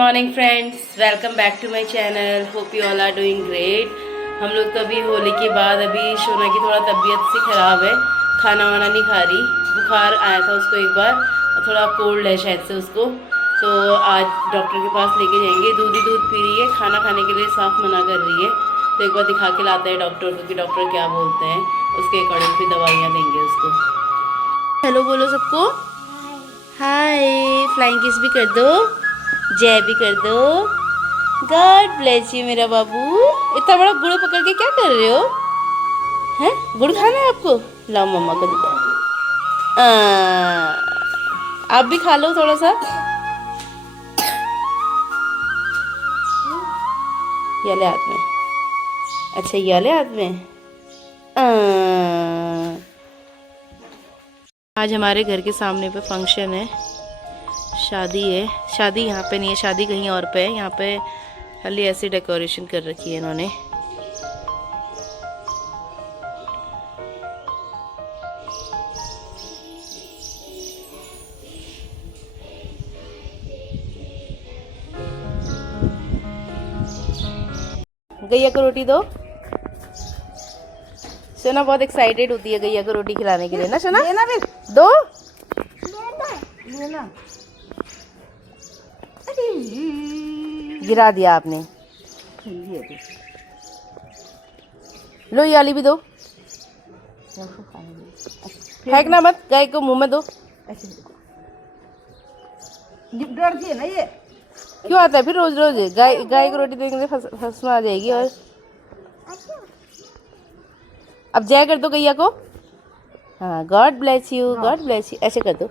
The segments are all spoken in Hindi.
Morning friends, welcome back to my channel. Hope you all are doing great. हम लोग तो अभी होली के बाद अभी शोना की थोड़ा तबीयत सी ख़राब है, खाना वाना नहीं खा रही। बुखार आया था उसको एक बार और थोड़ा कोल्ड है शायद से उसको, तो आज डॉक्टर के पास लेके जाएंगे। दूध ही दूध पी रही है, खाना खाने के लिए साफ मना कर रही है। तो एक बार दिखा के लाते हैं डॉक्टर को कि डॉक्टर क्या बोलते हैं, उसके अकॉर्डिंग फिर दवाइयाँ देंगे उसको। हेलो बोलो सबको, हाय। फ्लाइंग किस भी कर दो, जय भी कर दो। गॉड ब्लेस यू मेरा बाबू। इतना बड़ा गुड़ पकड़ के क्या कर रहे हो? हैं, गुड़ खाना है आपको? लाओ मम्मा को दो। आप भी खा लो थोड़ा सा। ये ले हाथ में। अच्छा ये ले हाथ में। आज हमारे घर के सामने पे फंक्शन है, शादी है। शादी यहाँ पे नहीं है, शादी कहीं और पे है। यहाँ पे खाली ऐसी डेकोरेशन कर रखी है इन्होंने। गैया को रोटी दो। सोना बहुत एक्साइटेड होती है गैया को रोटी खिलाने के लिए ना सोना। दो गिरा दिया आपने। लो ये वाली भी दो। फेंकना मत, गाय को मुंह में दो। डरती है ना ये, क्यों आता है फिर रोज रोज? गाय को रोटी देंगे फसना आ जाएगी। और अब जय कर दो गैया को। हाँ, God bless you, God bless you. ऐसे कर दो,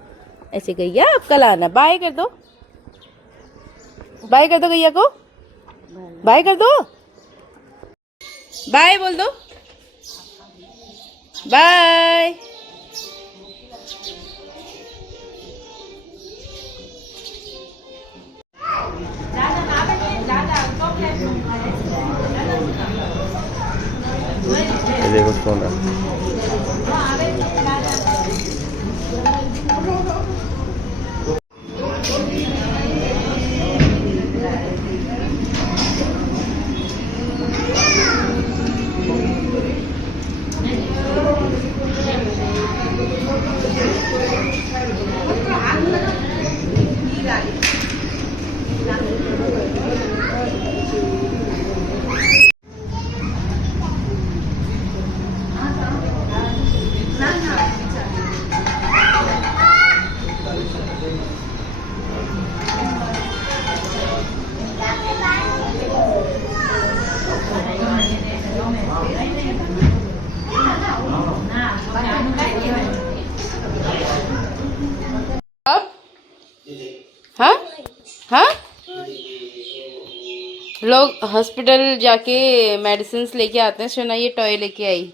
ऐसे गैया अब कल आना। बाय कर दो, बाय कर दो गैया को, बाय कर दो, बाय बोल दो, बाय। देखो सोना अब हाँ हाँ, लोग हॉस्पिटल जाके मेडिसिन लेके आते हैं। शना ये टॉय लेके आई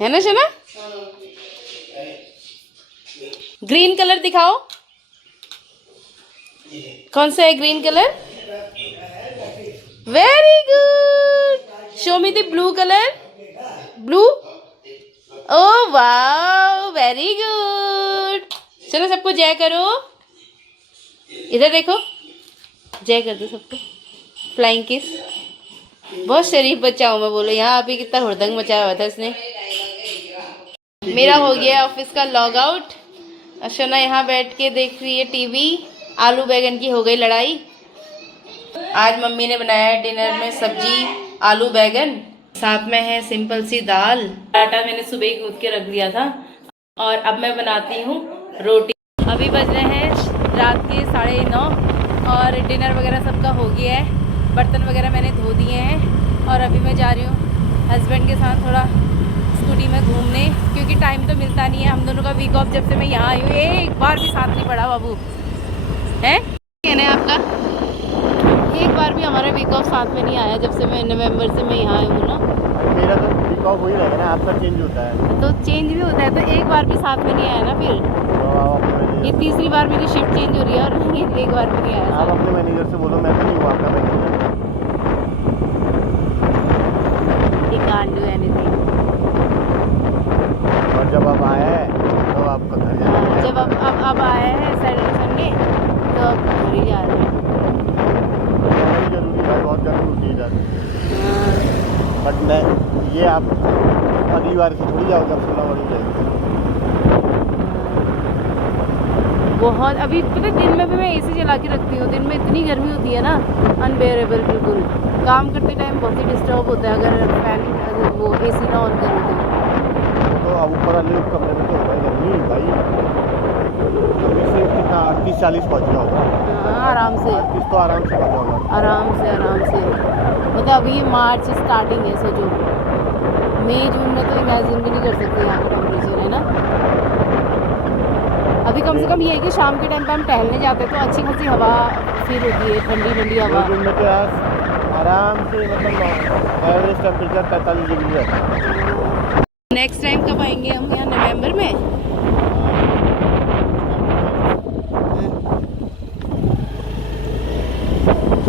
है ना शना। ग्रीन कलर दिखाओ, कौन सा है green colour? Very good. Show me the blue colour. Blue. Oh wow, very good. चलो सबको जय करो, इधर देखो, जय कर दो सबको। Flying kiss. बहुत शरीफ बच्चा हूँ मैं, बोलो। यहाँ अभी कितना हुड़दंग मचाया हुआ था इसने। मेरा हो गया ऑफिस का लॉग आउट। शना यहाँ बैठ के देख रही है टीवी। आलू बैगन की हो गई लड़ाई। आज मम्मी ने बनाया है डिनर में सब्जी आलू बैगन, साथ में है सिंपल सी दाल। आटा मैंने सुबह ही गूंथ के रख दिया था और अब मैं बनाती हूँ रोटी। अभी बज रहे हैं रात के 9:30 और डिनर वगैरह सबका हो गया है। बर्तन वगैरह मैंने धो दिए हैं और अभी मैं जा रही हूँ हस्बैंड के साथ थोड़ा स्कूटी में घूमने, क्योंकि टाइम तो मिलता नहीं है। हम दोनों का वीक ऑफ जब से मैं यहाँ आई हूँ एक बार भी साथ नहीं पड़ा बाबू है कहना है आपका। एक बार भी हमारा वीक ऑफ साथ में नहीं आया जब से मैं नवंबर से मैं यहाँ आई हूँ ना। मेरा तो वीक ऑफ वही रहेगा ना, आपका चेंज होता है तो चेंज भी होता है, तो एक बार भी साथ में नहीं आया ना। फिर तो ये तीसरी बार मेरी शिफ्ट चेंज हो रही है और ये एक बार भी नहीं आया। आप अपने मैनेजर से बोलो, मैं तो नहीं हूँ आपका manager. He can't do anything। और जब आप आए तो आपका घर जाना है। जब अब आए हैं सैटरडे संडे तो अब घर ही जा रहे हैं। ये आप अगली बार से थोड़ी जाओगे, आप सोनावाड़ी जाएंगे। बहुत अभी पता है, दिन में भी मैं एसी चला के रखती हूँ। दिन में इतनी गर्मी होती है ना, अनबेयरेबल बिल्कुल। काम करते टाइम बहुत ही डिस्टर्ब होता है अगर फैन वो एसी ना ऑन करो तो अब ऊपर वाले कमरे में तो होगा ही गर्मी भाई। इससे कितना 38-40 पहुँच गया होगा। तो आराम से 38 तो आराम से पहुँच होगा। आराम से आराम से। मतलब अभी मार्च स्टार्टिंग है, सोचो मई जून में तो इमेजिन भी नहीं कर सकते यहाँ का टेम्परेचर, है ना। अभी कम से कम ये है कि शाम के टाइम पे हम टहलने जाते हैं तो अच्छी खासी हवा फील होती है, ठंडी ठंडी हवा। जून में तो यार आराम से मतलब एवरेज टेम्परेचर 45 डिग्री रहता है। नेक्स्ट टाइम कब आएंगे हम यहाँ, नवंबर में?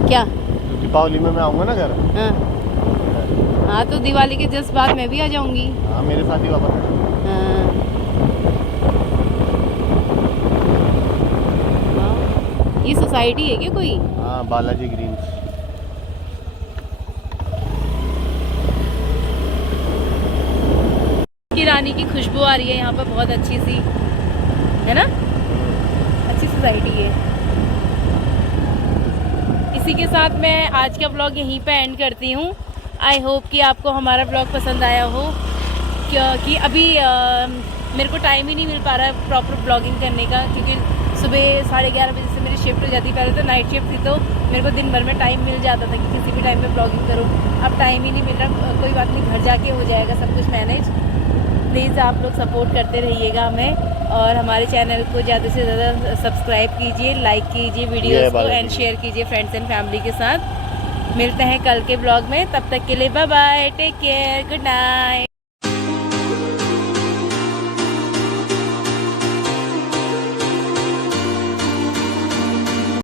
क्या? दीपावली में मैं आऊँगा ना घर। हाँ हाँ, तो दिवाली के जस्ट बाद मैं भी आ जाऊंगी। हाँ मेरे साथ ही वापस। हाँ। ये सोसाइटी है क्या कोई? हाँ बालाजी ग्रीन्स। की रानी की खुशबू आ रही है यहाँ पर, बहुत अच्छी सी, है ना। अच्छी सोसाइटी है। इसी के साथ मैं आज का ब्लॉग यहीं पे एंड करती हूँ। आई होप कि आपको हमारा ब्लॉग पसंद आया हो, क्योंकि अभी मेरे को टाइम ही नहीं मिल पा रहा है प्रॉपर ब्लॉगिंग करने का, क्योंकि सुबह 11:30 बजे से मेरी शिफ्ट हो जाती है। पहले तो नाइट शिफ्ट थी तो मेरे को दिन भर में टाइम मिल जाता था कि किसी भी टाइम पे ब्लॉगिंग करूँ। अब टाइम ही नहीं मिल रहा। कोई बात नहीं, घर जाके हो जाएगा सब कुछ मैनेज। प्लीज़ आप लोग सपोर्ट करते रहिएगा हमें, और हमारे चैनल को ज़्यादा से ज़्यादा सब्सक्राइब कीजिए, लाइक कीजिए वीडियोस को, एंड शेयर कीजिए फ्रेंड्स एंड फैमिली के साथ। मिलते हैं कल के ब्लॉग में, तब तक के लिए bye bye, take care, good night.